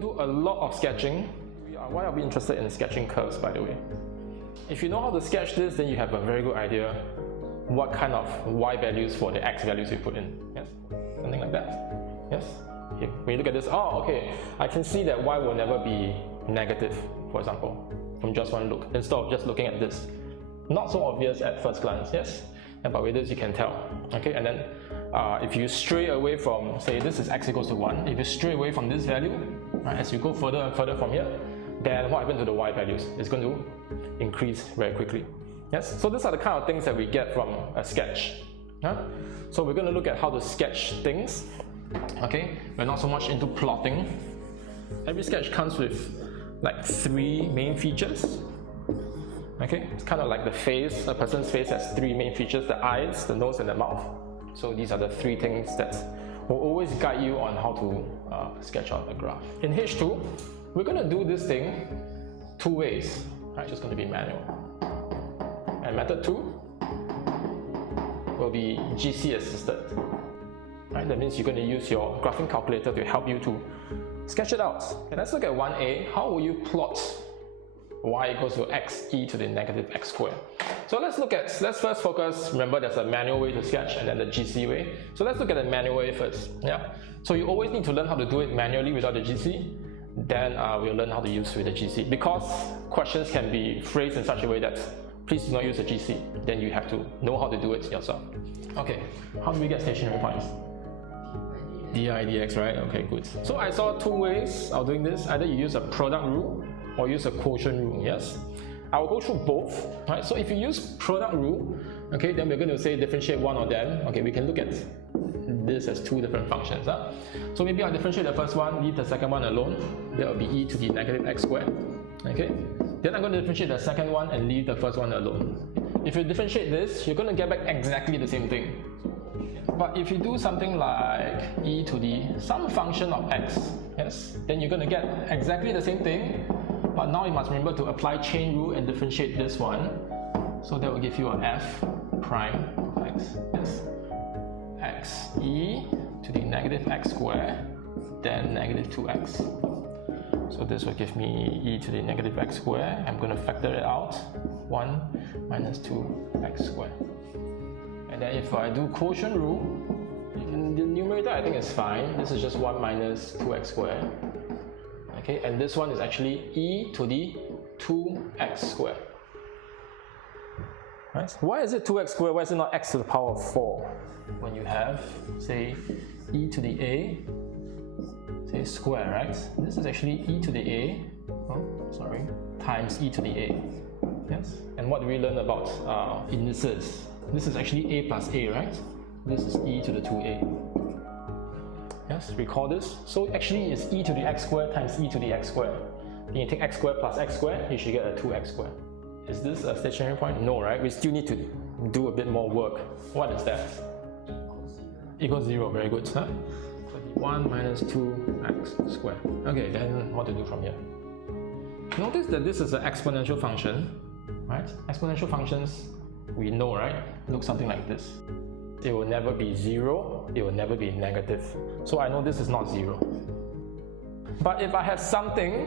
do a lot of sketching. Why are we interested in sketching curves, by the way? If you know how to sketch this, then you have a very good idea what kind of y values for the x values you put in. Yes? Something like that. Yes? Okay. When you look at this, oh, okay, I can see that y will never be negative, for example, from just one look, instead of just looking at this. Not so obvious at first glance, yes? But with this you can tell. Okay, and then if you stray away from, say this is x equals to 1, if you stray away from this value, right, as you go further and further from here, then what happens to the y values? It's going to increase very quickly. Yes, so these are the kind of things that we get from a sketch. So we're going to look at how to sketch things. Okay, we're not so much into plotting. Every sketch comes with like 3 main features. Okay, it's kind of like the face. A person's face has 3 main features: the eyes, the nose, and the mouth. So these are the 3 things that will always guide you on how to sketch out a graph. In H2, we're going to do this thing 2 ways. Right, it's just going to be manual. And method 2 will be GC assisted. Right, that means you're going to use your graphing calculator to help you to sketch it out. And let's look at 1a. How will you plot y equals to x e to the negative x squared? So let's first focus. Remember, there's a manual way to sketch and then the GC way. So let's look at the manual way first. Yeah. So you always need to learn how to do it manually without the GC. Then we'll learn how to use with the GC, because questions can be phrased in such a way that please do not use the GC. Then you have to know how to do it yourself. Okay. How do we get stationary points? Di dx, right? Okay, good. So I saw 2 ways of doing this. Either you use a product rule or use a quotient rule. Yes, I will go through both. Right. So if you use product rule, okay, then we're going to say differentiate one of them. Okay, we can look at this as 2 different functions. So maybe I'll differentiate the first one, leave the second one alone. That will be e to the negative x squared. Okay. Then I'm going to differentiate the second one and leave the first one alone. If you differentiate this, you're going to get back exactly the same thing. But if you do something like e to the some function of x, yes, then you're going to get exactly the same thing. But now you must remember to apply chain rule and differentiate this one. So that will give you a f prime of x. Yes, x e to the negative x squared, then negative 2x. So this will give me e to the negative x squared. I'm going to factor it out. 1 minus 2x squared. And then if I do quotient rule, in the numerator I think it's fine. This is just 1 minus 2x squared. Okay, and this one is actually e to the 2x squared. Right? Why is it 2x squared? Why is it not x to the power of 4? When you have, say, e to the a, say square, right? This is actually e to the a, times e to the a. Yes. And what do we learn about indices? This is actually a plus a, right? This is e to the 2a. Yes, recall this. So actually it's e to the x squared times e to the x squared. Then you take x squared plus x squared, you should get a 2x squared. Is this a stationary point? No, right? We still need to do a bit more work. What is that? Equals 0, very good. Huh? 1 minus 2x squared. Okay, then what to do from here? Notice that this is an exponential function, right? Exponential functions, we know, right? Look something like this. It will never be 0, it will never be negative. So I know this is not 0. But if I have something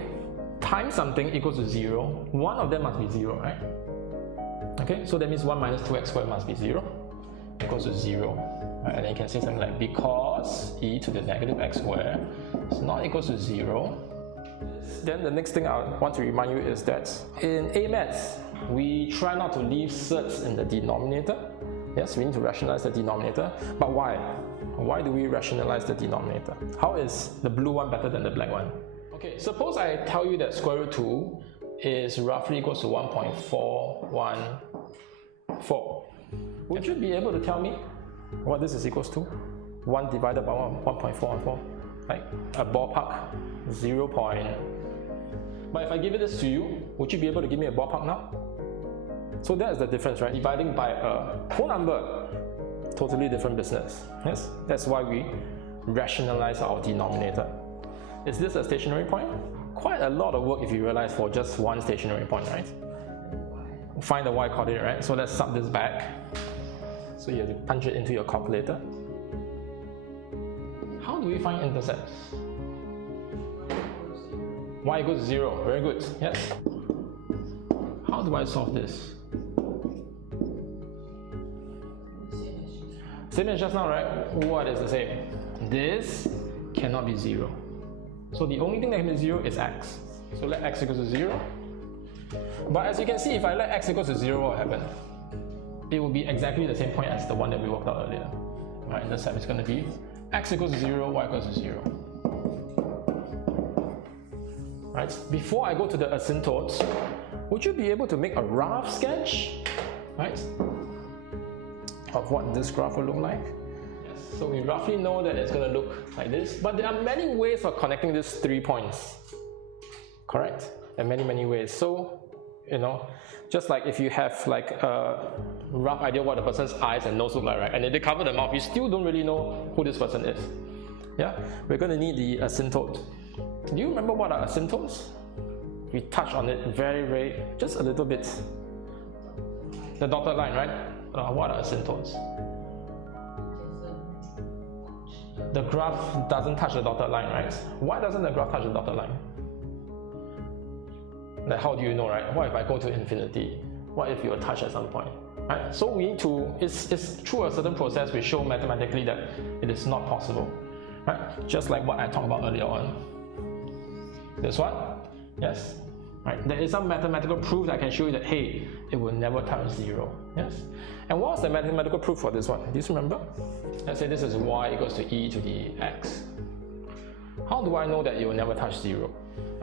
times something equals to 0, one of them must be 0, right? Okay, so that means 1 minus 2x squared must be 0, equals to 0. Right? And then you can say something like, because e to the negative x squared is not equal to 0. Then the next thing I want to remind you is that in A maths, we try not to leave certs in the denominator. Yes, we need to rationalize the denominator. But why? Why do we rationalize the denominator? How is the blue one better than the black one? Okay, suppose I tell you that square root 2 is roughly equals to 1.414. Would you be able to tell me what this is equals to? 1 divided by 1.414? Like a ballpark, 0. But if I give this to you, would you be able to give me a ballpark now? So that is the difference, right? Dividing by a whole number, totally different business. Yes, that's why we rationalize our denominator. Is this a stationary point? Quite a lot of work if you realize for just one stationary point, right? Find the y coordinate, right? So let's sub this back. So you have to punch it into your calculator. How do we find intercepts? y equals to 0. Very good. Yes. How do I solve this? Same as just now, right? What is the same? This cannot be 0. So the only thing that can be 0 is x. So let x equals to 0. But as you can see, if I let x equals to 0, what will happen? It will be exactly the same point as the one that we worked out earlier. Right, this time it's going to be x equals to 0, y equals to 0. Right, before I go to the asymptotes, would you be able to make a rough sketch, right, of what this graph will look like? Yes. So we roughly know that it's going to look like this, but there are many ways of connecting these 3 points, correct? There are many ways. So, you know, just like if you have like a rough idea what the person's eyes and nose look like, right? And if they cover the mouth, you still don't really know who this person is. Yeah, we're going to need the asymptote. Do you remember what are asymptotes? We touch on it very, just a little bit. The dotted line, right? What are asymptotes? The graph doesn't touch the dotted line, right? Why doesn't the graph touch the dotted line? Like, how do you know, right? What if I go to infinity? What if you will touch at some point? Right? So we need to, it's through a certain process we show mathematically that it is not possible. Right? Just like what I talked about earlier on. This one? Yes? Right? There is some mathematical proof that I can show you that, hey, it will never touch 0. Yes? And what was the mathematical proof for this one? Do you remember? Let's say this is y equals to e to the x. How do I know that it will never touch 0?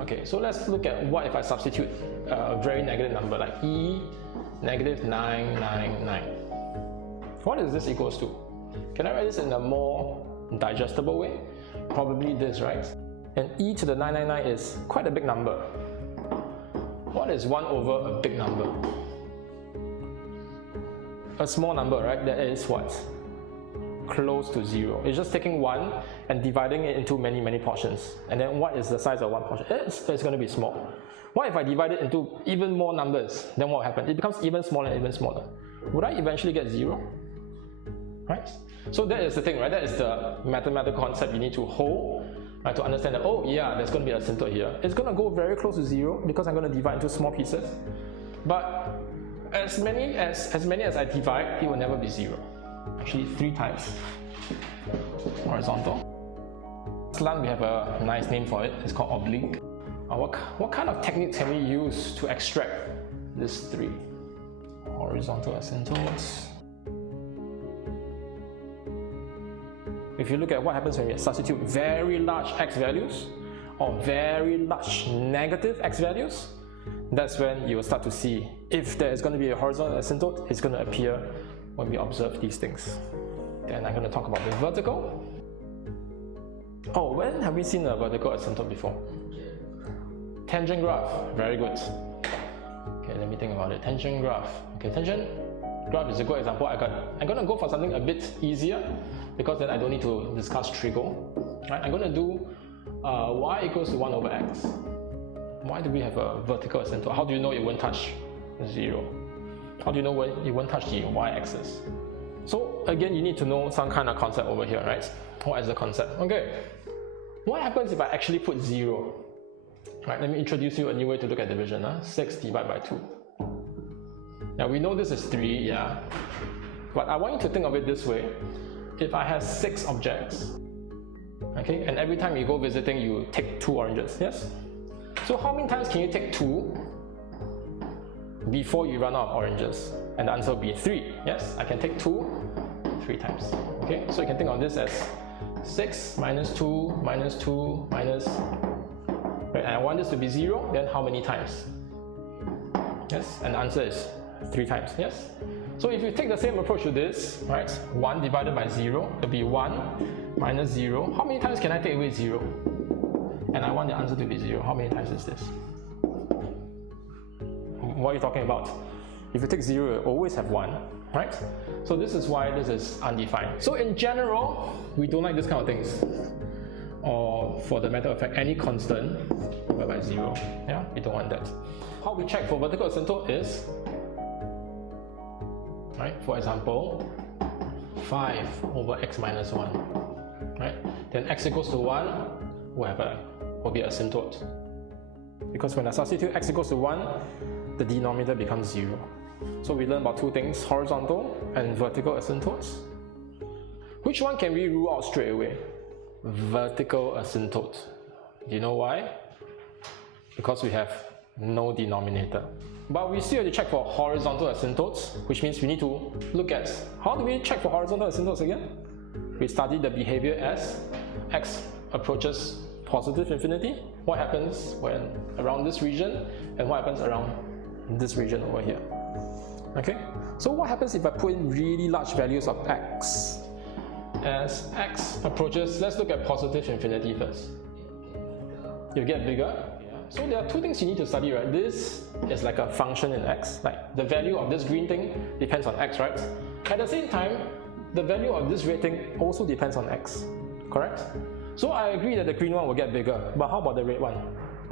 Okay, so let's look at what if I substitute a very negative number like e negative 999. What is this equals to? Can I write this in a more digestible way? Probably this, right? And e to the 999 is quite a big number. What is 1 over a big number? A small number, right? That is what? Close to 0. It's just taking 1 and dividing it into many portions. And then what is the size of one portion? It's going to be small. What if I divide it into even more numbers? Then what will happen? It becomes even smaller and even smaller. Would I eventually get 0? Right? So that is the thing, right? That is the mathematical concept you need to hold, right? To understand that, oh yeah, there's going to be a asymptote here. It's going to go very close to 0 because I'm going to divide into small pieces. But as many as I divide, it will never be 0. Actually 3 times horizontal. This line we have a nice name for it. It's called oblique. What kind of techniques can we use to extract this 3 horizontal asymptotes? If you look at what happens when we substitute very large x values or very large negative x values, that's when you will start to see if there is going to be a horizontal asymptote, it's going to appear when we observe these things. Then I'm going to talk about the vertical. Oh, when have we seen a vertical asymptote before? Tangent graph. Very good. Okay, let me think about it. Tangent graph. Okay, tangent graph is a good example. I'm going to go for something a bit easier because then I don't need to discuss trigo. Right? I'm going to do y equals to 1 over x. Why do we have a vertical asymptote? How do you know it won't touch 0? How do you know when it won't touch the y-axis? So again, you need to know some kind of concept over here, right? What is the concept? Okay. What happens if I actually put 0? Right, let me introduce you a new way to look at division. 6 divided by 2. Now we know this is 3, yeah. But I want you to think of it this way. If I have 6 objects, okay, and every time you go visiting, you take 2 oranges, yes? So how many times can you take 2 before you run out of oranges? And the answer will be 3, yes? I can take 2 3 times, okay? So you can think of this as 6 minus 2 minus 2 minus, right? And I want this to be 0, then how many times? Yes, and the answer is 3 times, yes? So if you take the same approach to this, right? 1 divided by 0, it'll be 1 minus 0. How many times can I take away 0? And I want the answer to be 0. How many times is this? What are you talking about? If you take 0, you always have 1, right? So this is why this is undefined. So in general, we don't like this kind of things. Or for the matter of fact, any constant divided by 0. Yeah, we don't want that. How we check for vertical asymptote is, right? For example, 5 over x minus 1, right? Then x equals to 1 will be asymptote. because when I substitute x equals to 1, the denominator becomes 0. So we learn about two things, horizontal and vertical asymptotes. Which one can we rule out straight away? Vertical asymptote. Do you know why? Because we have no denominator. But we still have to check for horizontal asymptotes, which means we need to look at how do we check for horizontal asymptotes again? We study the behavior as x approaches positive infinity. What happens when around this region, and what happens around this region over here. Okay, so what happens if I put in really large values of x? As x approaches, let's look at positive infinity first. You get bigger. So there are two things you need to study, right? This is like a function in x, like the value of this green thing depends on x, right? At the same time, the value of this red thing also depends on x, correct? So I agree that the green one will get bigger, but how about the red one?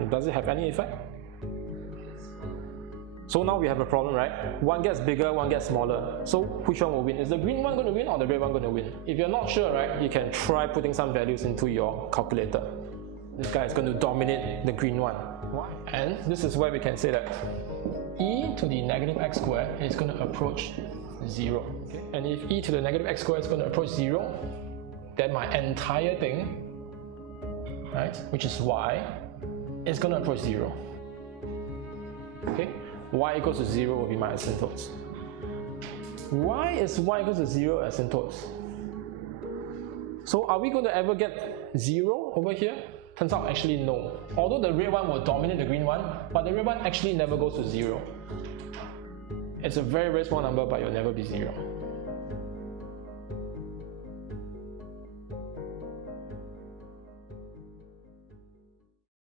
Does it have any effect? So now we have a problem, right? One gets bigger, one gets smaller. So which one will win? Is the green one going to win or the red one going to win? If you're not sure, right, you can try putting some values into your calculator. This guy is going to dominate the green one. Why? And this is where we can say that e to the negative x squared is going to approach 0. Okay? And if e to the negative x squared is going to approach 0, then my entire thing, right, which is y, is going to approach 0. Okay? Y equals to 0 will be my asymptotes. Why is y equals to 0 asymptotes? So are we going to ever get 0 over here? Turns out actually no. Although the red one will dominate the green one, but the red one actually never goes to 0. It's a very, very small number, but it will never be 0.